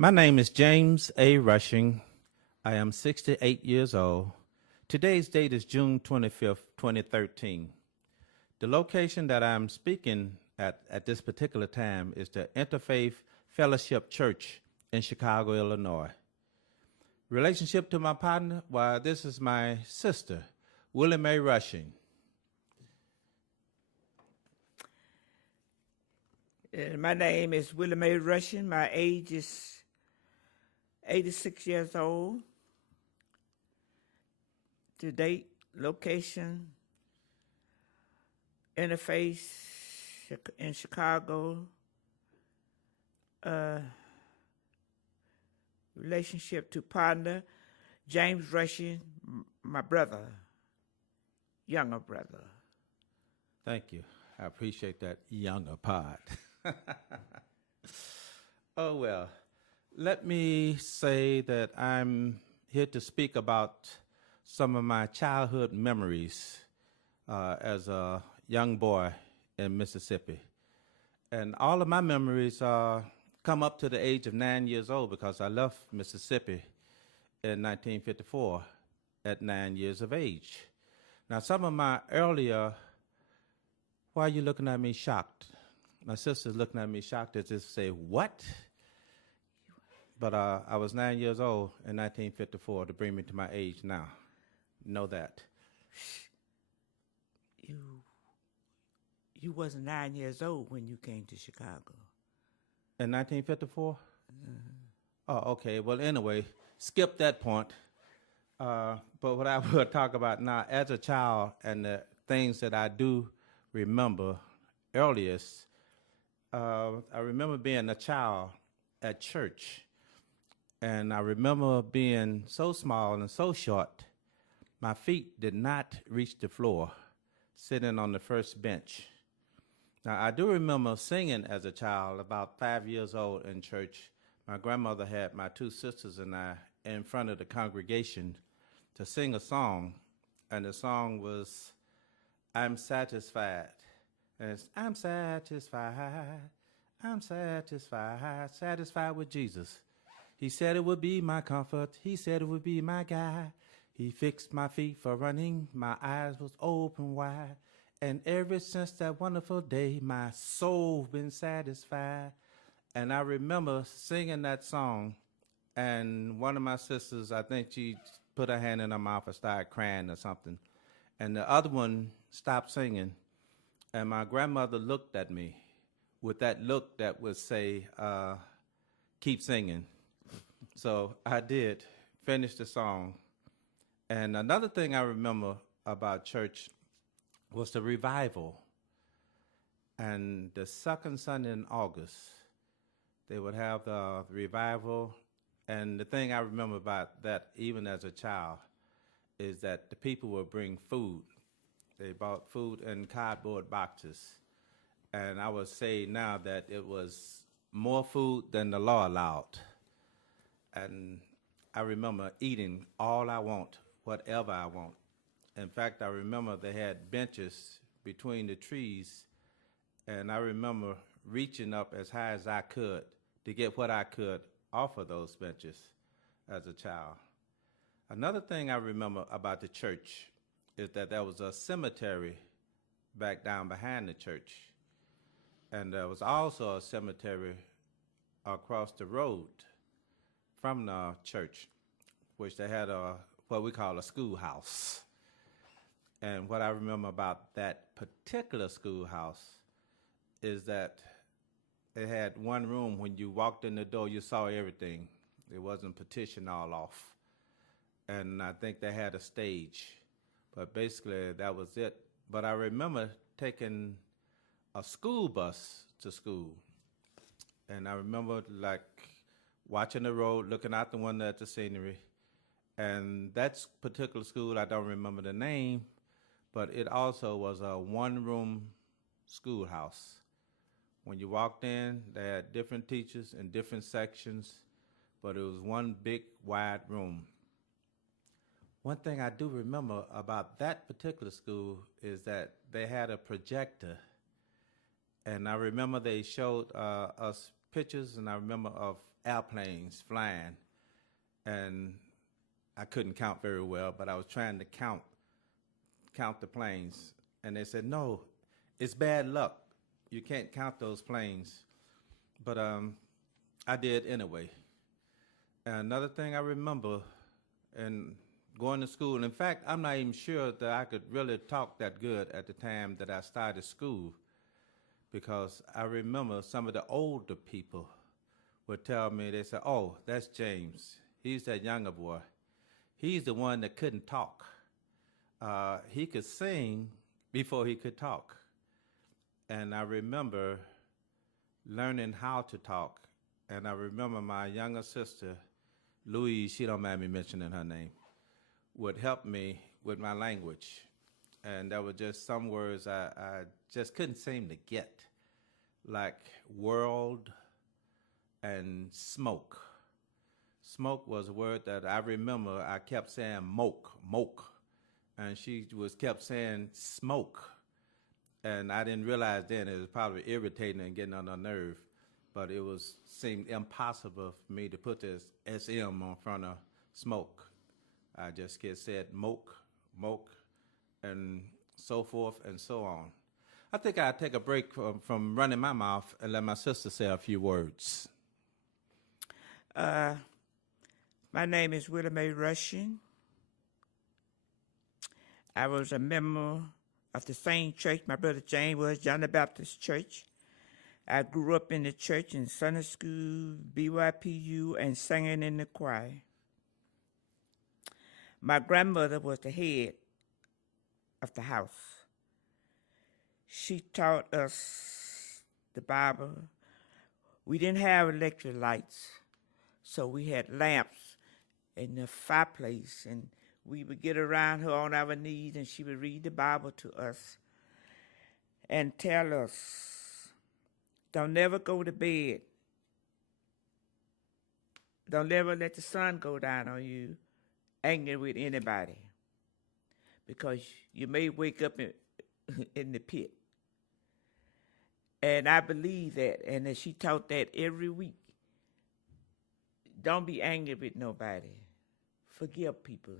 My name is James A. Rushing. I am 68 years old. Today's date is June 25th, 2013. The location that I'm speaking at this particular time is the Interfaith Fellowship Church in Chicago, Illinois. Relationship to my partner? Well, this is my sister, Willie Mae Rushing. My name is Willie Mae Rushing. My age is 86 years old. To date, location, Interface in Chicago. Relationship to partner, James Rushing, my brother, younger brother. Thank you. I appreciate that younger part. Oh, well, let me say that I'm here to speak about some of my childhood memories as a young boy in Mississippi. And all of my memories come up to the age of 9 years old because I left Mississippi in 1954 at 9 years of age. Now, some of my earlier, why are you looking at me shocked? My sister's looking at me shocked as if to say, what? But I was 9 years old in 1954 to bring me to my age now. Know that. You wasn't 9 years old when you came to Chicago. In 1954? Oh, okay. Well, anyway, skip that point. But what I will talk about now, as a child, and the things that I do remember earliest, I remember being a child at church. And I remember being so small and so short, my feet did not reach the floor, sitting on the first bench. Now, I do remember singing as a child, about 5 years old in church. My grandmother had my two sisters and I in front of the congregation to sing a song, and the song was, I'm Satisfied. And it's, I'm satisfied, satisfied with Jesus. He said it would be my comfort, he said it would be my guide. He fixed my feet for running, my eyes was open wide. And ever since that wonderful day, my soul been satisfied. And I remember singing that song, and one of my sisters, I think she put her hand in her mouth and started crying or something. And the other one stopped singing, and my grandmother looked at me with that look that would say, keep singing. So I did finish the song. And another thing I remember about church was the revival. And the second Sunday in August, they would have the revival. And the thing I remember about that, even as a child, is that the people would bring food. They bought food in cardboard boxes. And I would say now that it was more food than the law allowed. And I remember eating all I want, whatever I want. In fact, I remember they had benches between the trees, and I remember reaching up as high as I could to get what I could off of those benches as a child. Another thing I remember about the church is that there was a cemetery back down behind the church, and there was also a cemetery across the road from the church, which they had what we call a schoolhouse. And what I remember about that particular schoolhouse is that it had one room. When you walked in the door, you saw everything. It wasn't partitioned all off. And I think they had a stage. But basically, that was it. But I remember taking a school bus to school. And I remember, like, watching the road, looking out the window at the scenery. And that particular school, I don't remember the name, but it also was a one-room schoolhouse. When you walked in, they had different teachers in different sections, but it was one big, wide room. One thing I do remember about that particular school is that they had a projector. And I remember they showed us pictures, and I remember of airplanes flying, and I couldn't count very well, but I was trying to count the planes, and they said, no, it's bad luck. You can't count those planes. But I did anyway. And another thing I remember, and going to school, in fact, I'm not even sure that I could really talk that good at the time that I started school, because I remember some of the older people would tell me, they said, oh, that's James. He's that younger boy. He's the one that couldn't talk. He could sing before he could talk. And I remember learning how to talk. And I remember my younger sister, Louise, she don't mind me mentioning her name, would help me with my language. And there were just some words I just couldn't seem to get, like world and smoke. Smoke was a word that I remember I kept saying moke. And she kept saying smoke. And I didn't realize then it was probably irritating and getting on her nerve, but it seemed impossible for me to put this SM on front of smoke. I just said moke, and so forth and so on. I think I'll take a break from running my mouth and let my sister say a few words. My name is Willie Mae Rushing. I was a member of the same church my brother James was, John the Baptist Church. I grew up in the church, in Sunday school, BYPU, and singing in the choir. My grandmother was the head of the house. She taught us the Bible. We didn't have electric lights, so we had lamps in the fireplace, and we would get around her on our knees, and she would read the Bible to us and tell us, don't never go to bed. Don't ever let the sun go down on you angry with anybody, because you may wake up in the pit. And I believe that, and that she taught that every week. Don't be angry with nobody. Forgive people.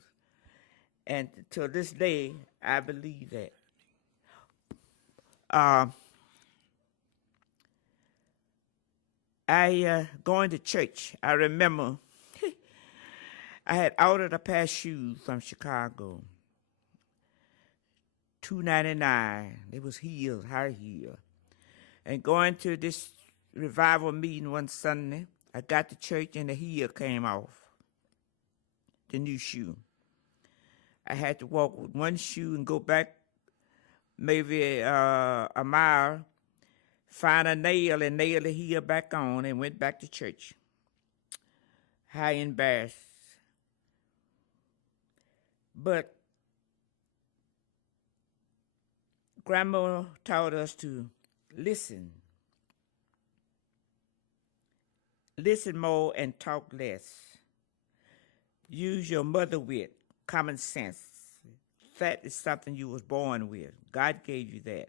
And to this day, I believe that. Going to church, I remember I had ordered a pair of shoes from Chicago, $2.99. It was heels, high heel. And going to this revival meeting one Sunday, I got to church and the heel came off, the new shoe. I had to walk with one shoe and go back maybe a mile, find a nail and nail the heel back on, and went back to church. How embarrassed. But Grandma taught us to listen. Listen more and talk less. Use your mother wit, common sense. That is something you was born with. God gave you that.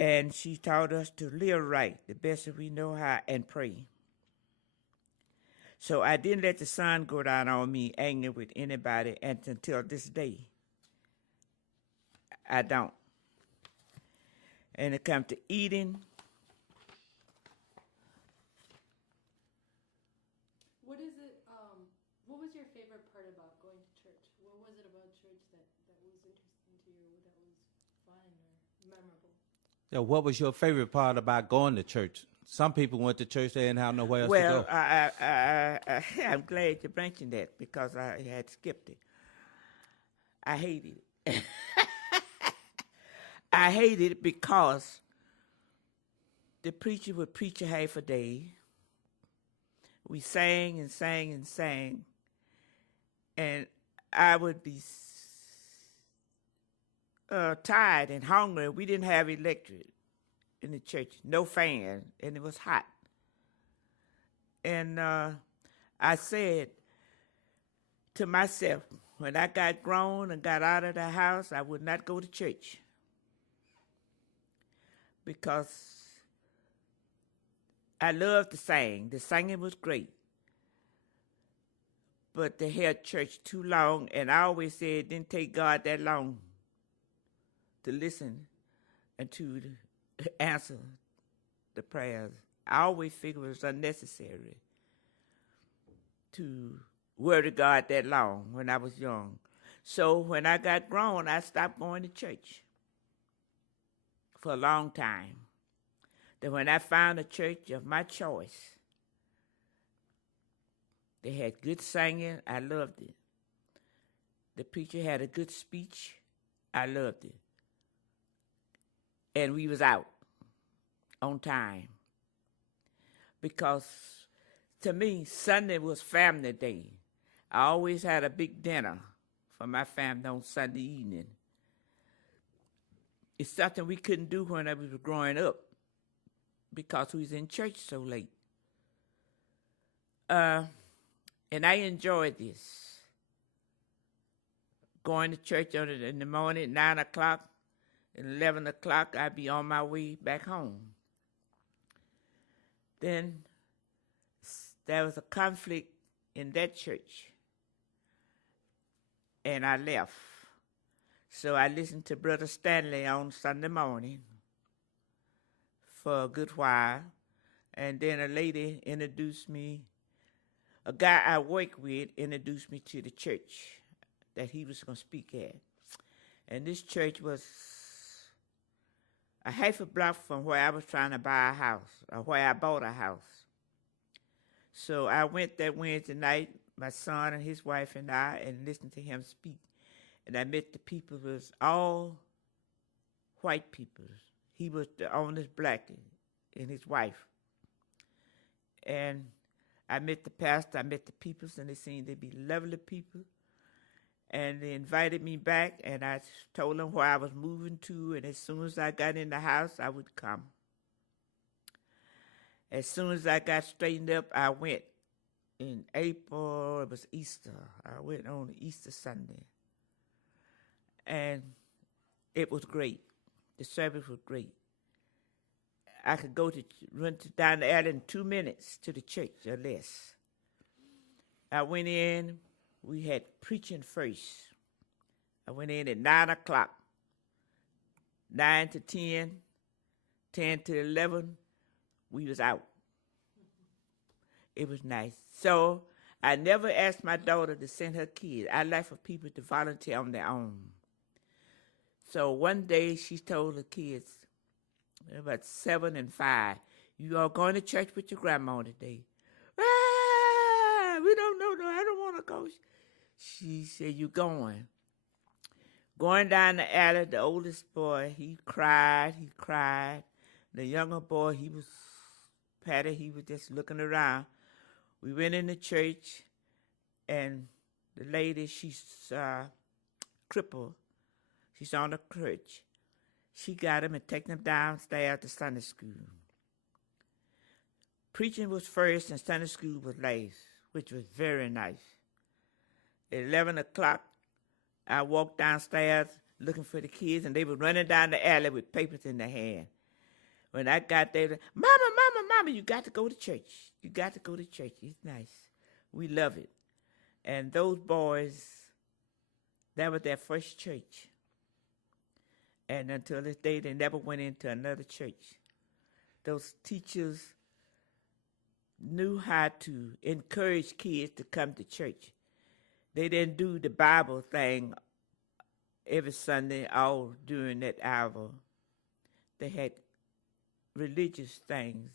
And she taught us to live right, the best that we know how, and pray. So I didn't let the sun go down on me angry with anybody, and until this day, I don't. And it comes to eating. What was your favorite part about going to church? What was it about church that was interesting to you, that was fun or memorable? Yeah, what was your favorite part about going to church? Some people went to church, they didn't have nowhere else to go. Well, I'm glad you mentioned that, because I had skipped it. I hated it. I hated it because the preacher would preach a half a day. We sang and sang and sang, and I would be tired and hungry. We didn't have electric in the church, no fan, and it was hot. And I said to myself, when I got grown and got out of the house, I would not go to church, because I loved to sing. The singing was great. But they held church too long, and I always said it didn't take God that long to listen and to answer the prayers. I always figured it was unnecessary to worry God that long when I was young. So when I got grown, I stopped going to church for a long time. Then when I found a church of my choice, they had good singing. I loved it. The preacher had a good speech. I loved it. And we was out on time. Because to me, Sunday was family day. I always had a big dinner for my family on Sunday evening. It's something we couldn't do when I was growing up because we was in church so late. And I enjoyed this. Going to church in the morning at 9 o'clock, at 11 o'clock, I'd be on my way back home. Then there was a conflict in that church, and I left. So I listened to Brother Stanley on Sunday morning for a good while, and then a lady introduced me. A guy I work with introduced me to the church that he was going to speak at. And this church was a half a block from where I was trying to buy a house, or where I bought a house. So I went that Wednesday night, my son and his wife and I, and listened to him speak. And I met the people. It was all white people. He was the only black and his wife. And I met the pastor, I met the people, and they seemed to be lovely people. And they invited me back, and I told them where I was moving to, and as soon as I got in the house, I would come. As soon as I got straightened up, I went in April. It was Easter. I went on Easter Sunday. And it was great. The service was great. I could run down the alley in 2 minutes to the church or less. I went in. We had preaching first. I went in at 9 o'clock, 9 to 10, 10 to 11, we was out. It was nice. So I never asked my daughter to send her kids. I like for people to volunteer on their own. So one day she told the kids, about 7 and 5, you all going to church with your grandma today? Ah, we don't know, no, I don't want to go. She said, you going. Going down the alley, the oldest boy, he cried. The younger boy, Patty, he was just looking around. We went in the church, and the lady, she's crippled. She's on a crutch. She got him and taken him downstairs to Sunday school. Preaching was first and Sunday school was last, which was very nice. At 11 o'clock, I walked downstairs looking for the kids, and they were running down the alley with papers in their hand. When I got there, Mama, you got to go to church. You got to go to church. It's nice. We love it. And those boys, that was their first church. And until this day, they never went into another church. Those teachers knew how to encourage kids to come to church. They didn't do the Bible thing every Sunday all during that hour. They had religious things,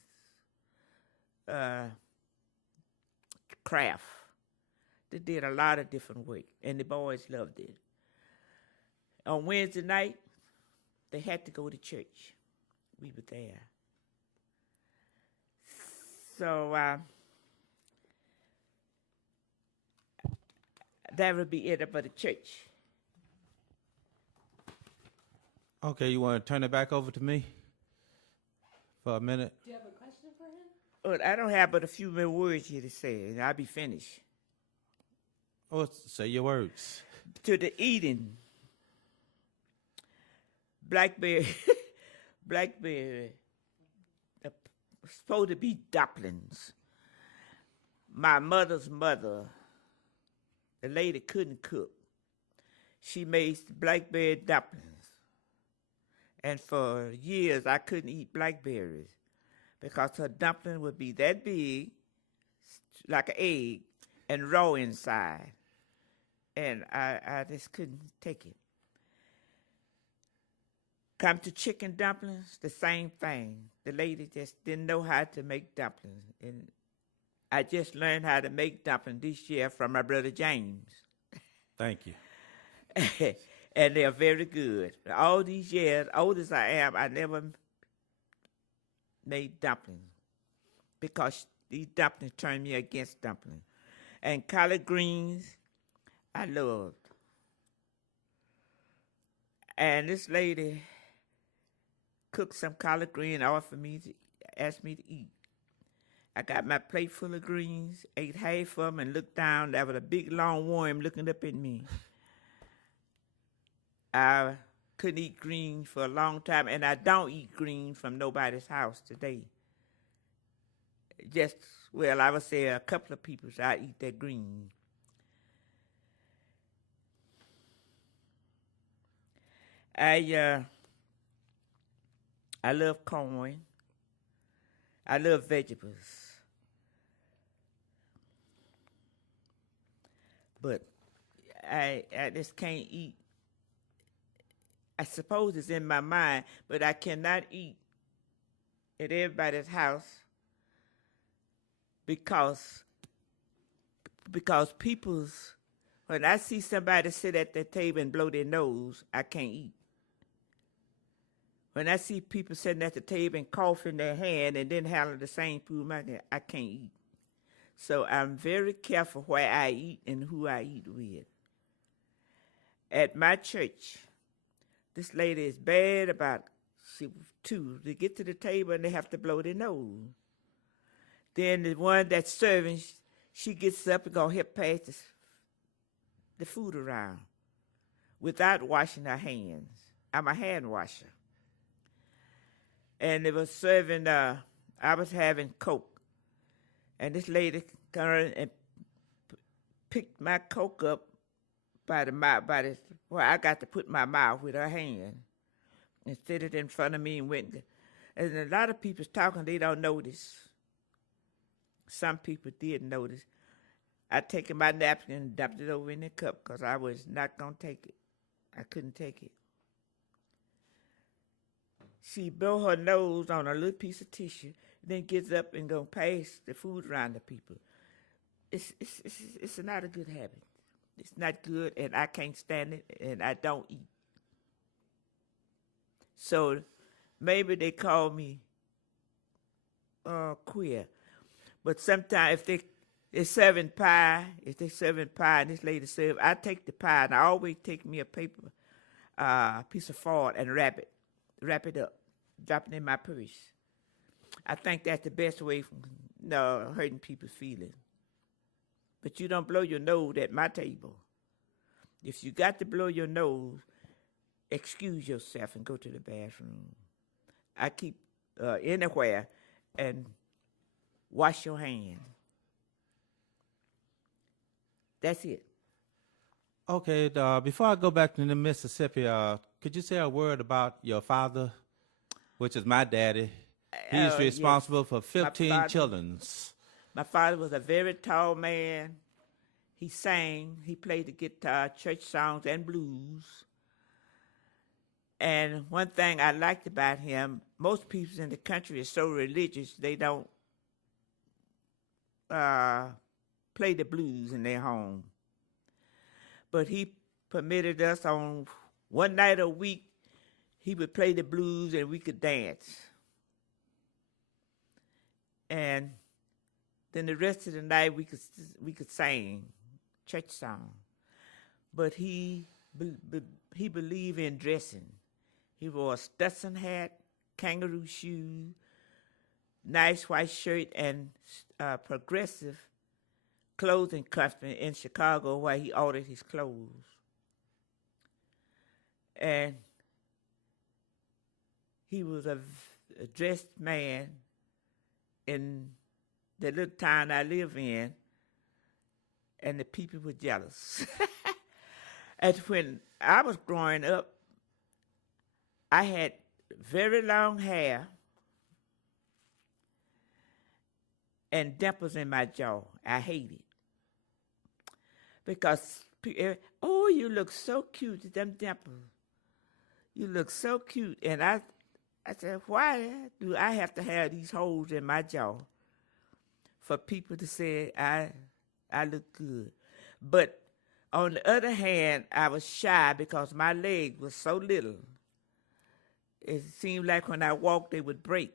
craft. They did a lot of different work, and the boys loved it. On Wednesday night, they had to go to church. We were there. So that would be it about the church. Okay, you want to turn it back over to me for a minute? Do you have a question for him? Well, I don't have but a few more words here to say, and I'll be finished. Oh, say your words. To the eating. Blackberry, supposed to be dumplings. My mother's mother, the lady couldn't cook. She made blackberry dumplings. And for years, I couldn't eat blackberries because her dumpling would be that big, like an egg, and raw inside. And I just couldn't take it. Come to chicken dumplings, the same thing. The lady just didn't know how to make dumplings. And I just learned how to make dumplings this year from my brother James. Thank you. And they're very good. All these years, old as I am, I never made dumplings because these dumplings turned me against dumplings. And collard greens, I loved. And this lady cooked some collard green, offered me to, asked me to eat. I got my plate full of greens, ate half of them, and looked down. There was a big long worm looking up at me. I couldn't eat greens for a long time, and I don't eat greens from nobody's house today. Just, well, I would say a couple of people, so I eat that green. I love corn. I love vegetables. But I just can't eat. I suppose it's in my mind, but I cannot eat at everybody's house because people's, when I see somebody sit at the table and blow their nose, I can't eat. When I see people sitting at the table and cough in their hand and then handle the same food, I can't eat. So I'm very careful where I eat and who I eat with. At my church, this lady is bad about, she two, they get to the table and they have to blow their nose. Then the one that's serving, she gets up and go help pass the food around without washing her hands. I'm a hand washer. And they were serving, I was having Coke. And this lady came and picked my Coke up by the mouth, where I got to put my mouth with her hand and set it in front of me and went. And a lot of people's talking, they don't notice. Some people did notice. I taken my napkin and dumped it over in the cup because I was not going to take it. I couldn't take it. She blew her nose on a little piece of tissue, then gets up and go pass the food around to people. It's not a good habit. It's not good, and I can't stand it, and I don't eat. So maybe they call me queer. But sometimes if they're serving pie, and this lady serve, I take the pie, and I always take me a paper, piece of foil, and wrap it up, drop it in my purse. I think that's the best way from hurting people's feelings. But you don't blow your nose at my table. If you got to blow your nose, excuse yourself and go to the bathroom. I keep anywhere and wash your hands. That's it. Okay, before I go back to Mississippi, could you say a word about your father, which is my daddy? He's responsible for 15 children. My father was a very tall man. He sang, he played the guitar, church songs, and blues. And one thing I liked about him, most people in the country are so religious, they don't play the blues in their home. But he permitted us on one night a week, he would play the blues and we could dance. And then the rest of the night we could sing church song. But he believed in dressing. He wore a Stetson hat, kangaroo shoes, nice white shirt, and progressive clothing company in Chicago where he ordered his clothes. And he was a dressed man, in the little town I live in, and the people were jealous. And when I was growing up, I had very long hair and dimples in my jaw. I hate it. Because, oh, you look so cute, them dimples. You look so cute. And I said, why do I have to have these holes in my jaw for people to say I look good? But on the other hand, I was shy because my legs were so little. It seemed like when I walked, they would break.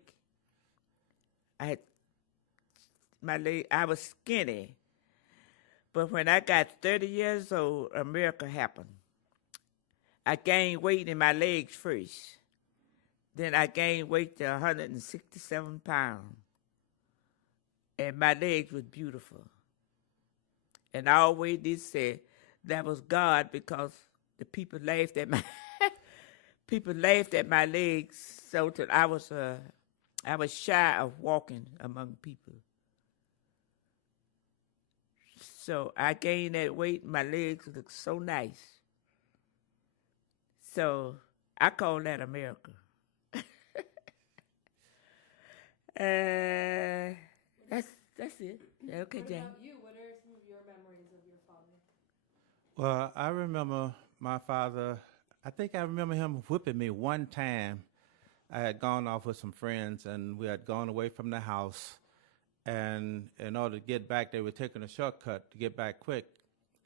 I was skinny. But when I got 30 years old, a miracle happened. I gained weight in my legs first. Then I gained weight to 167 pounds. And my legs was beautiful. And I always did say that was God, because the people laughed at my legs, so that I was shy of walking among people. So I gained that weight, my legs look so nice. So I call that a miracle. That's it. Okay, What Jane. about you? What are some of your memories of your father? Well, I remember my father, I think I remember him whipping me one time. I had gone off with some friends, and we had gone away from the house. And in order to get back, they were taking a shortcut to get back quick.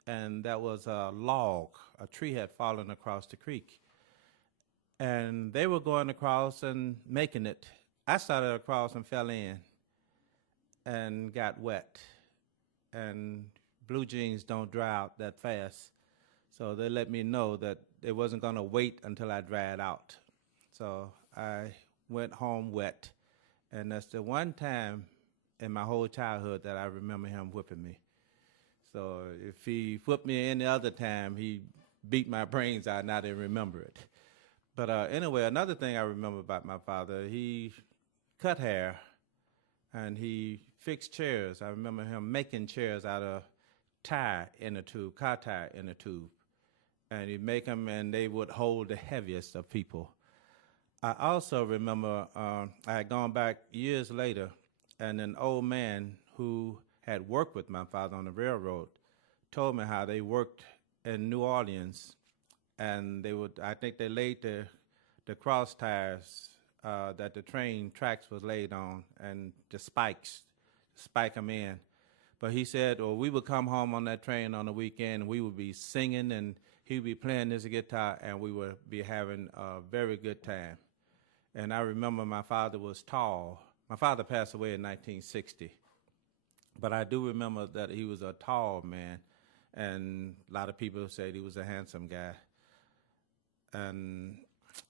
And that was a log. A tree had fallen across the creek. And they were going across and making it. I started across and fell in and got wet. And blue jeans don't dry out that fast. So they let me know that they wasn't going to wait until I dried out. So I went home wet. And that's the one time in my whole childhood that I remember him whipping me. So if he whipped me any other time, he beat my brains out and I didn't remember it. But anyway, another thing I remember about my father, he cut hair and he fixed chairs. I remember him making chairs out of car tire in a tube. And he'd make them and they would hold the heaviest of people. I also remember I had gone back years later, and an old man who had worked with my father on the railroad told me how they worked in New Orleans, and I think they laid the cross tires that the train tracks was laid on, and the spike them in. But he said, well, we would come home on that train on the weekend, and we would be singing, and he would be playing his guitar, and we would be having a very good time. And I remember my father was tall. My father passed away in 1960. But I do remember that he was a tall man, and a lot of people said he was a handsome guy. And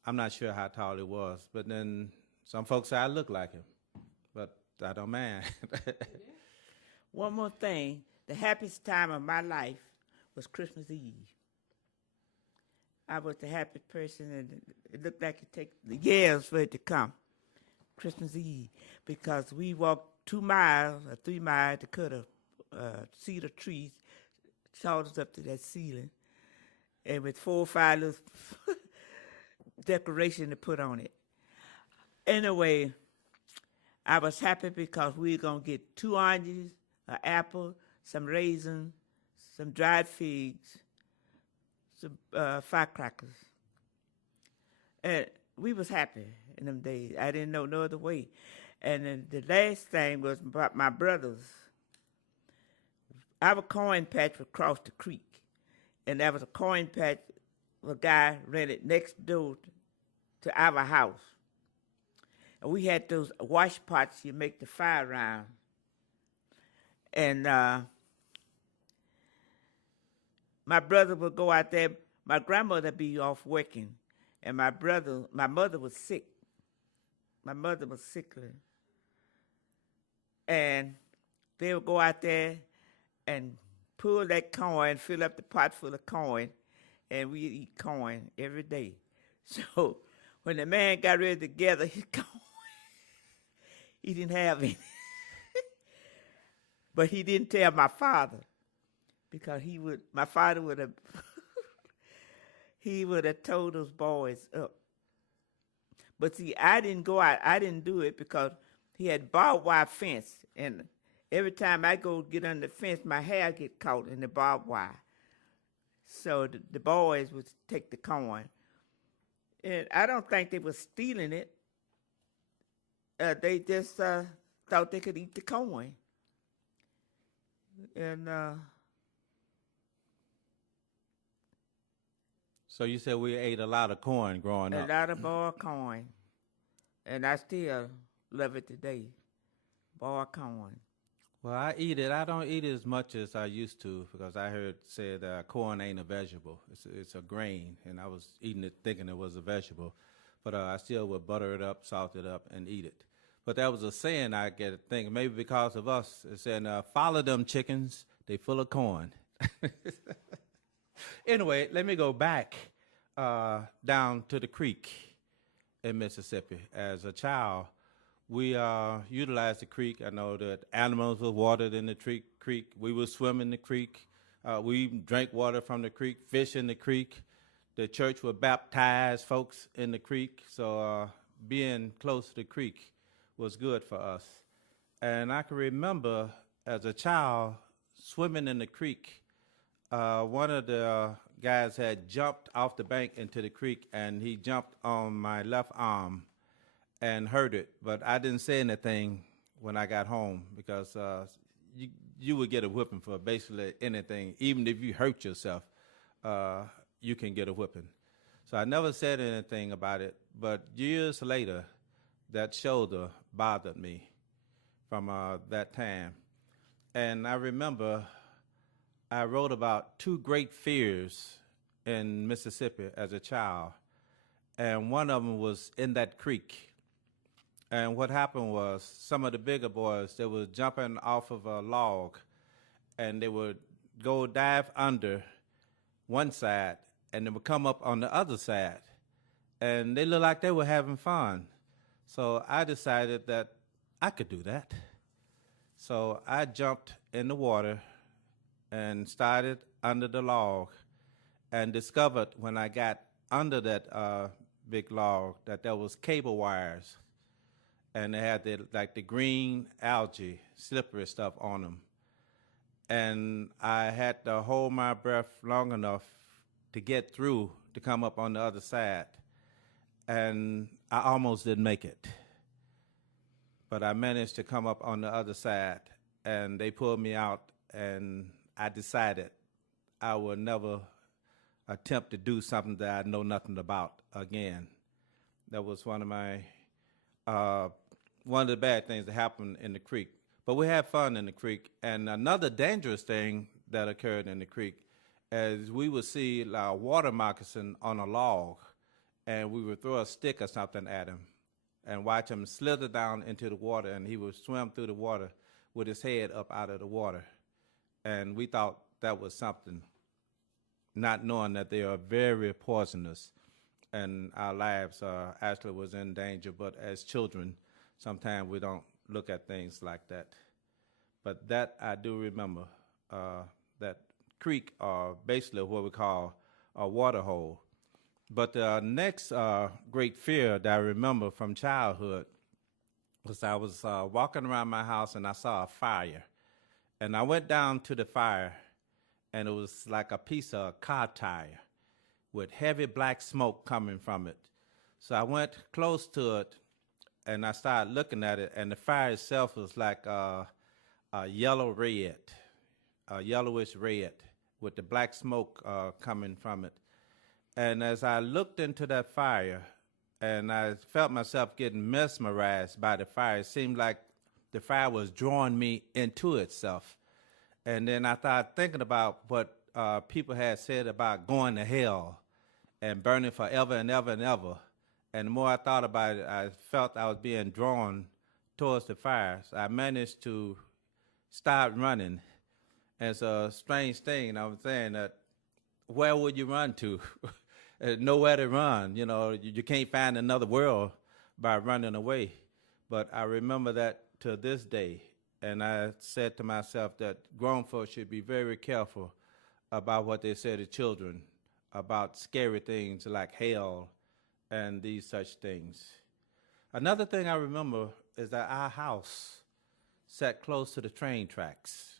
I'm not sure how tall he was, but then some folks say I look like him, but I don't mind. One more thing, the happiest time of my life was Christmas Eve. I was the happiest person, and it looked like it take years for it to come. Christmas Eve, because we walked 2 miles or 3 miles to cut a cedar tree, sawed up to that ceiling, and with 4 or 5 little decorations to put on it. Anyway, I was happy because we were going to get 2 oranges, an apple, some raisins, some dried figs, some firecrackers. And we was happy in them days. I didn't know no other way. And then the last thing was about my brothers. Our coin patch was across the creek. And there was a coin patch a guy rented next door to our house. And we had those wash pots you make the fire around. And my brother would go out there. My grandmother would be off working. And my mother was sick. My mother was sickly. And they would go out there and pull that coin, fill up the pot full of coin, and we'd eat coin every day. So when the man got ready to gather his coin, he didn't have any. But he didn't tell my father because my father would have, he would have told those boys up. But see, I didn't go out. I didn't do it because he had barbed wire fence. And every time I go get under the fence, my hair get caught in the barbed wire. So the boys would take the coin. And I don't think they were stealing it. They just thought they could eat the coin. And So you said we ate a lot of corn growing a up. lot of boiled corn. And I still love it today. Boiled corn. Well, I eat it. I don't eat it as much as I used to because I heard said corn ain't a vegetable. It's a grain, and I was eating it thinking it was a vegetable. But I still would butter it up, salt it up, and eat it. But that was a saying I get to think, maybe because of us, it said, follow them chickens, they full of corn. Anyway, let me go back down to the creek in Mississippi. As a child, we utilized the creek. I know that animals were watered in the creek. We would swim in the creek. We drank water from the creek, fish in the creek. The church would baptize folks in the creek. So being close to the creek was good for us. And I can remember as a child swimming in the creek. One of the guys had jumped off the bank into the creek, and he jumped on my left arm and hurt it. But I didn't say anything when I got home because you would get a whipping for basically anything. Even if you hurt yourself, you can get a whipping. So I never said anything about it. But years later, that shoulder bothered me from that time. And I remember I wrote about 2 great fears in Mississippi as a child, and one of them was in that creek. And what happened was some of the bigger boys, they were jumping off of a log, and they would go dive under one side, and they would come up on the other side, and they looked like they were having fun. So I decided that I could do that. So I jumped in the water and started under the log and discovered when I got under that big log that there was cable wires, and they had the green algae, slippery stuff on them. And I had to hold my breath long enough to get through to come up on the other side. And I almost didn't make it. But I managed to come up on the other side, and they pulled me out, and I decided I would never attempt to do something that I know nothing about again. That was one of the bad things that happened in the creek. But we had fun in the creek. And another dangerous thing that occurred in the creek is we would see a water moccasin on a log, and we would throw a stick or something at him and watch him slither down into the water, and he would swim through the water with his head up out of the water. And we thought that was something, not knowing that they are very poisonous, and our lives actually was in danger. But as children, sometimes we don't look at things like that. But that I do remember, that creek are basically what we call a water hole. But the next great fear that I remember from childhood was I was walking around my house and I saw a fire. And I went down to the fire, and it was like a piece of car tire with heavy black smoke coming from it. So I went close to it, and I started looking at it, and the fire itself was like a yellowish red with the black smoke coming from it. And as I looked into that fire, and I felt myself getting mesmerized by the fire, it seemed like the fire was drawing me into itself. And then I started thinking about what people had said about going to hell and burning forever and ever and ever. And the more I thought about it, I felt I was being drawn towards the fire. So I managed to start running. And it's a strange thing. I was saying that where would you run to? Nowhere to run. You know, you can't find another world by running away. But I remember that to this day. And I said to myself that grown folks should be very careful about what they say to children about scary things like hell and these such things. Another thing I remember is that our house sat close to the train tracks.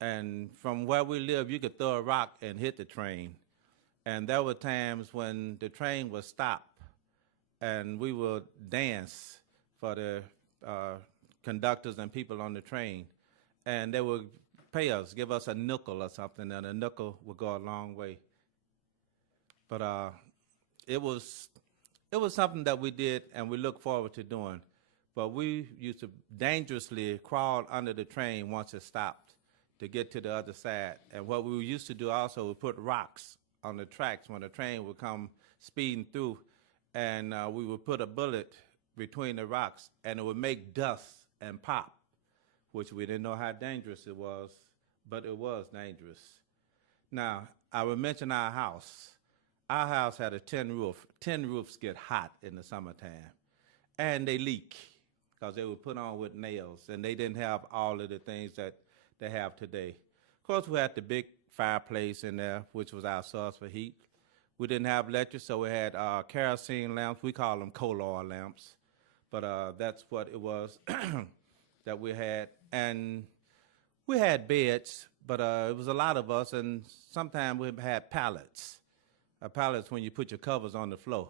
And from where we live, you could throw a rock and hit the train. And there were times when the train would stop and we would dance for the conductors and people on the train. And they would pay us, give us a nickel or something, and a nickel would go a long way. But it was something that we did and we look forward to doing. But we used to dangerously crawl under the train once it stopped to get to the other side. And what we used to do also, we put rocks on the tracks when the train would come speeding through, and we would put a bullet between the rocks, and it would make dust and pop, which we didn't know how dangerous it was, but it was dangerous. Now, I would mention our house. Our house had a tin roof. Tin roofs get hot in the summertime, and they leak because they were put on with nails, and they didn't have all of the things that they have today. Of course, we had the big fireplace in there, which was our source for heat. We didn't have electric, so we had kerosene lamps. We call them coal oil lamps, but that's what it was that we had. And we had beds, but it was a lot of us, and sometimes we had pallets. Pallets when you put your covers on the floor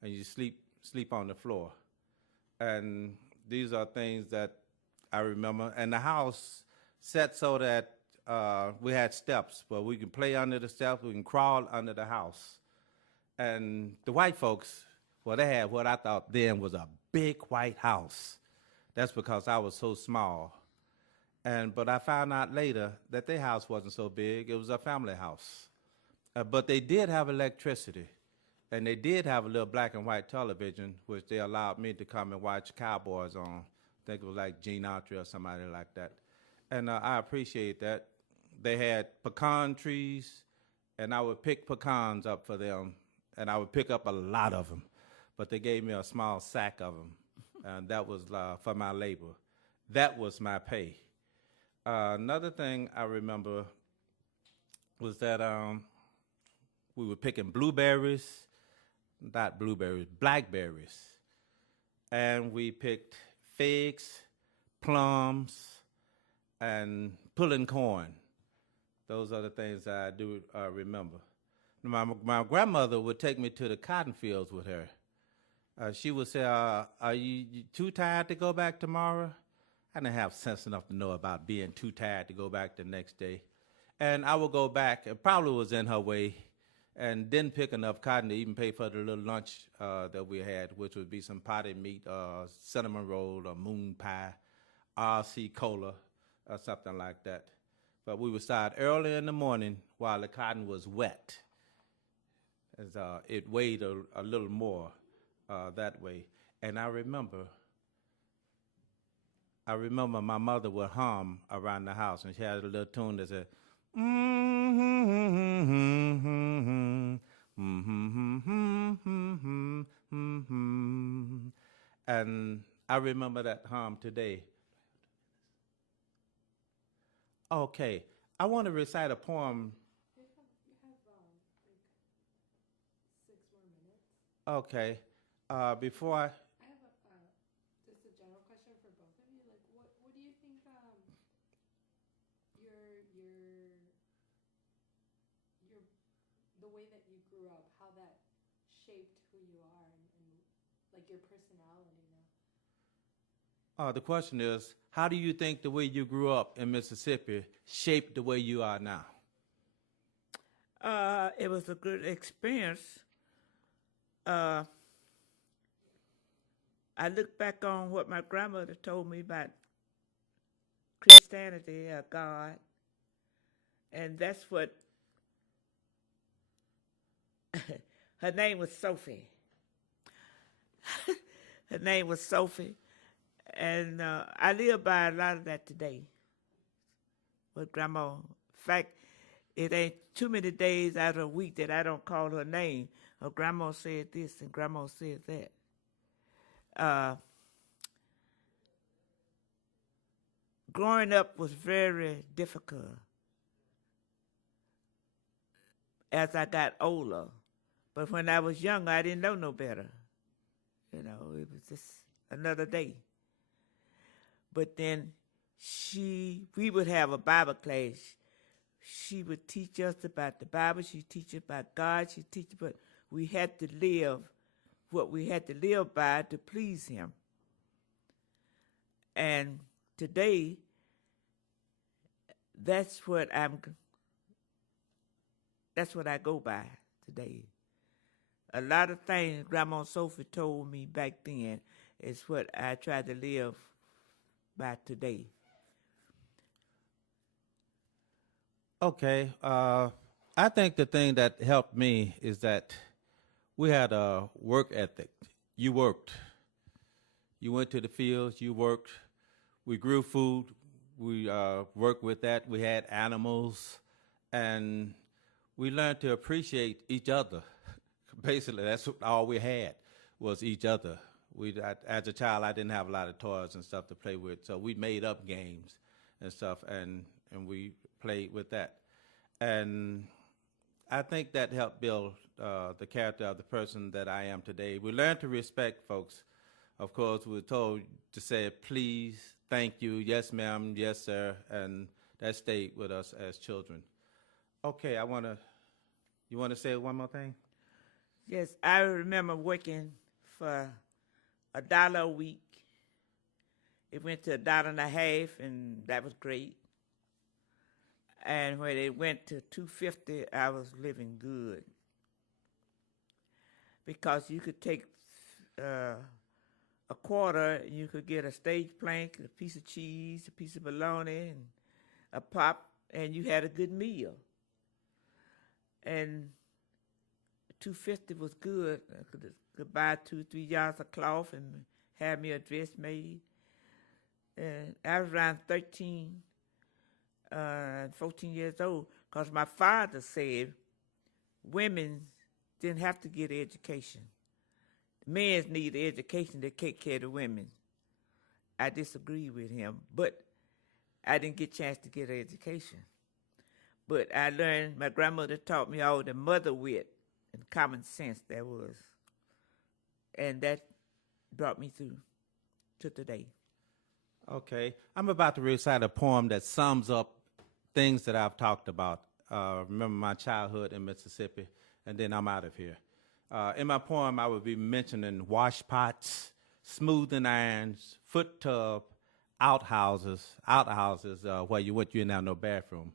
and you sleep on the floor. And these are things that I remember. And the house set so that we had steps where we can play under the steps, we can crawl under the house. And the white folks, well, they had what I thought then was a big white house. That's because I was so small. But I found out later that their house wasn't so big. It was a family house. But they did have electricity, and they did have a little black and white television, which they allowed me to come and watch Cowboys on. I think it was like Gene Autry or somebody like that. And I appreciate that. They had pecan trees, and I would pick pecans up for them, and I would pick up a lot of them. But they gave me a small sack of them, and that was for my labor. That was my pay. Another thing I remember was that we were picking blackberries. And we picked figs, plums, and pulling corn. Those are the things I do remember. My grandmother would take me to the cotton fields with her. She would say, are you too tired to go back tomorrow? I didn't have sense enough to know about being too tired to go back the next day. And I would go back, it probably was in her way, and didn't pick enough cotton to even pay for the little lunch that we had, which would be some potted meat, cinnamon roll, or moon pie, RC cola, or something like that. But we would start early in the morning while the cotton was wet, as it weighed a little more that way. And I remember my mother would hum around the house, and she had a little tune that said, and I remember that hum today. Okay, I want to recite a poem. You have like 6 more minutes. Okay, before I... I have just a general question for both of you. Like, what do you think the way that you grew up, how that shaped who you are and like your personality now? The question is, how do you think the way you grew up in Mississippi shaped the way you are now? It was a good experience. I look back on what my grandmother told me about Christianity, God, and that's what her name was Sophie. Her name was Sophie, and I live by a lot of that today. With Grandma, in fact, it ain't too many days out of a week that I don't call her name. Her grandma said this and Grandma said that. growing up was very difficult as I got older. But when I was younger, I didn't know no better. You know, it was just another day. But then we would have a Bible class. She would teach us about the Bible. She'd teach us about God. She'd teach us, but we had to live what we had to live by to please Him. And today, that's what I go by today. A lot of things Grandma Sophie told me back then is what I try to live by today. Okay. I think the thing that helped me is that we had a work ethic. You worked. You went to the fields. You worked. We grew food. We worked with that. We had animals. And we learned to appreciate each other. Basically, that's all we had was each other. As a child, I didn't have a lot of toys and stuff to play with, so we made up games and stuff, and we played with that. And I think that helped build the character of the person that I am today. We learned to respect folks. Of course, we were told to say please, thank you, yes ma'am, yes sir, and that stayed with us as children. Okay, you want to say one more thing? Yes, I remember working for $1 a week. It went to $1.50, and that was great. And when it went to $2.50, I was living good, because you could take a quarter, and you could get a stage plank, a piece of cheese, a piece of bologna, and a pop, and you had a good meal. And $2.50 was good. I could buy 2-3 yards of cloth and have me a dress made. And I was around 13, 14 years old, because my father said women didn't have to get an education. The men need an education to take care of the women. I disagree with him, but I didn't get a chance to get an education. But I learned, my grandmother taught me all the mother wit and common sense there was. And that brought me through to today. Okay. I'm about to recite a poem that sums up things that I've talked about. Remember my childhood in Mississippi, and then I'm out of here. In my poem, I will be mentioning wash pots, smoothing irons, foot tub, outhouses, where you didn't have no bathroom.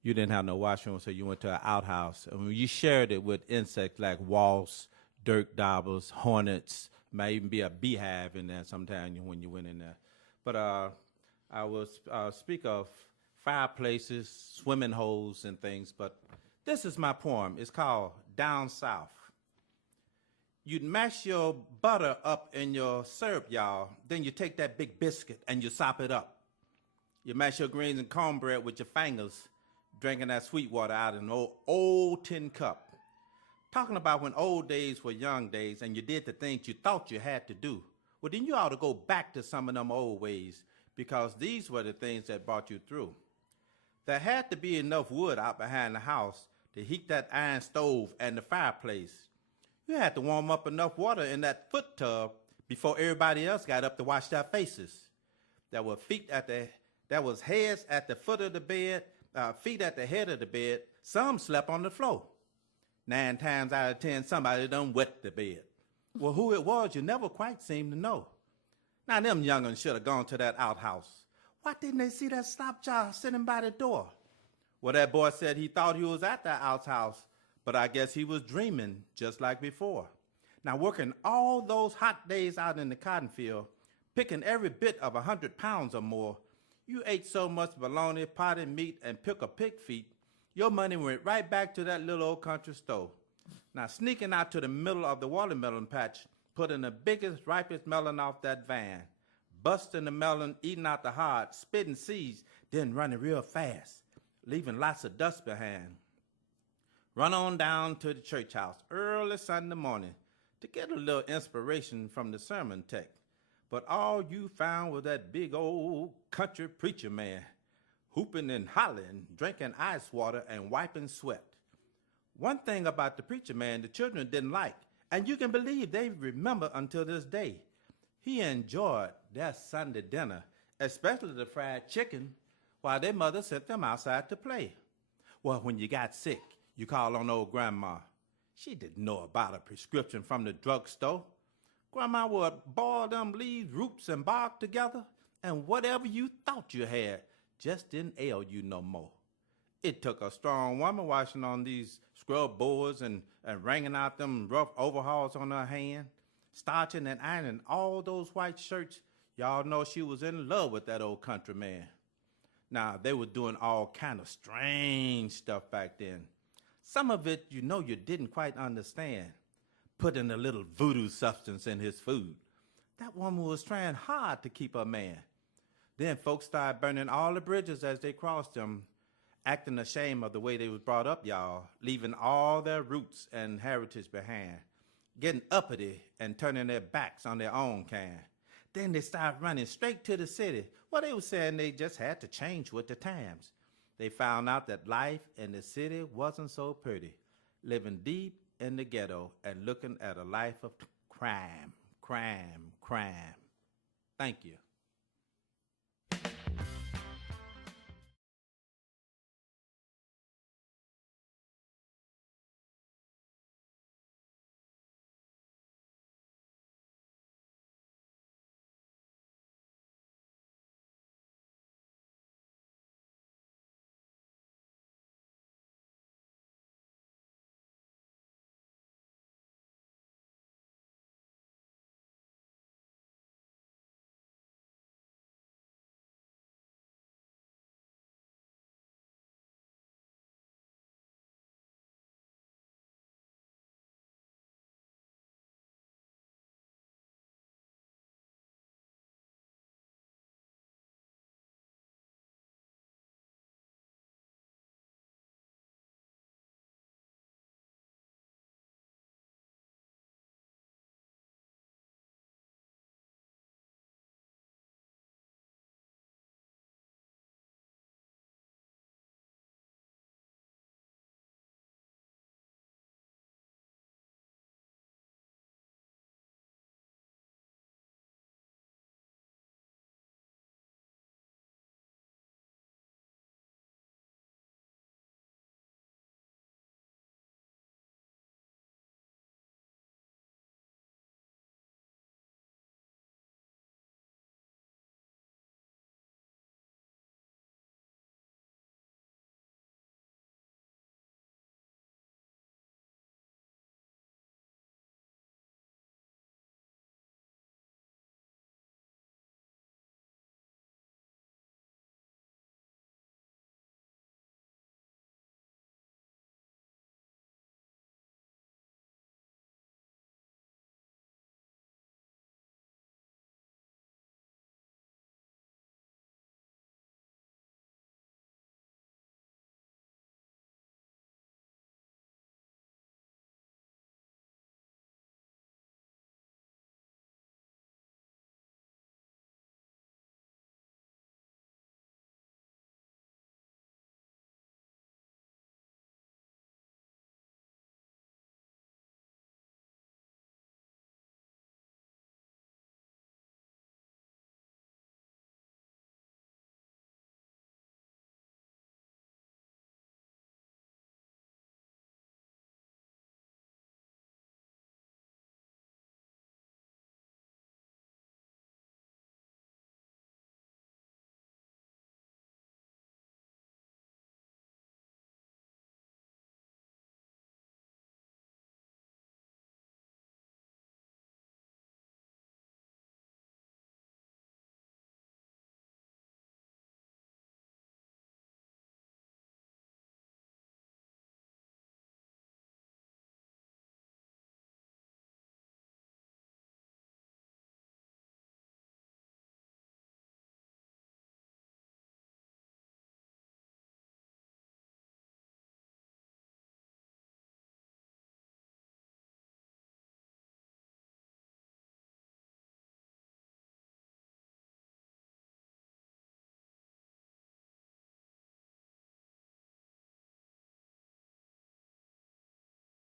You didn't have no washroom, so you went to an outhouse. And when you shared it with insects like wasps, dirt daubers, hornets, might even be a beehive in there sometime when you went in there. But I will speak of fireplaces, swimming holes, and things. But this is my poem. It's called Down South. You'd mash your butter up in your syrup, y'all. Then you take that big biscuit and you sop it up. You mash your greens and cornbread with your fingers, drinking that sweet water out of an old tin cup. Talking about when old days were young days and you did the things you thought you had to do. Well, then you ought to go back to some of them old ways, because these were the things that brought you through. There had to be enough wood out behind the house to heat that iron stove and the fireplace. You had to warm up enough water in that foot tub before everybody else got up to wash their faces. There were heads at the foot of the bed, feet at the head of the bed. Some slept on the floor. 9 times out of 10, somebody done wet the bed. Well, who it was, you never quite seemed to know. Now, them young'uns should have gone to that outhouse. Why didn't they see that stop jar sitting by the door? Well, that boy said he thought he was at that outhouse, but I guess he was dreaming just like before. Now, working all those hot days out in the cotton field, picking every bit of 100 pounds or more, you ate so much bologna, potted meat, and pickle pig feet, your money went right back to that little old country store. Now, sneaking out to the middle of the watermelon patch, putting the biggest, ripest melon off that van, busting the melon, eating out the heart, spitting seeds, then running real fast, leaving lots of dust behind. Run on down to the church house early Sunday morning to get a little inspiration from the sermon text. But all you found was that big old country preacher man, hooping and hollering, drinking ice water and wiping sweat. One thing about the preacher man the children didn't like, and you can believe they remember until this day. He enjoyed their Sunday dinner, especially the fried chicken, while their mother sent them outside to play. Well, when you got sick, you called on old Grandma. She didn't know about a prescription from the drugstore. Grandma would boil them leaves, roots, and bark together, and whatever you thought you had just didn't ail you no more. It took a strong woman washing on these scrub boards and wringing out them rough overalls on her hand, starching and ironing all those white shirts. Y'all know she was in love with that old country man. Now, they were doing all kind of strange stuff back then. Some of it you didn't quite understand. Putting a little voodoo substance in his food. That woman was trying hard to keep her man. Then folks started burning all the bridges as they crossed them, acting ashamed of the way they was brought up, y'all, leaving all their roots and heritage behind, getting uppity and turning their backs on their own kind. Then they started running straight to the city. Well, they were saying they just had to change with the times. They found out that life in the city wasn't so pretty, living deep in the ghetto and looking at a life of crime. Thank you.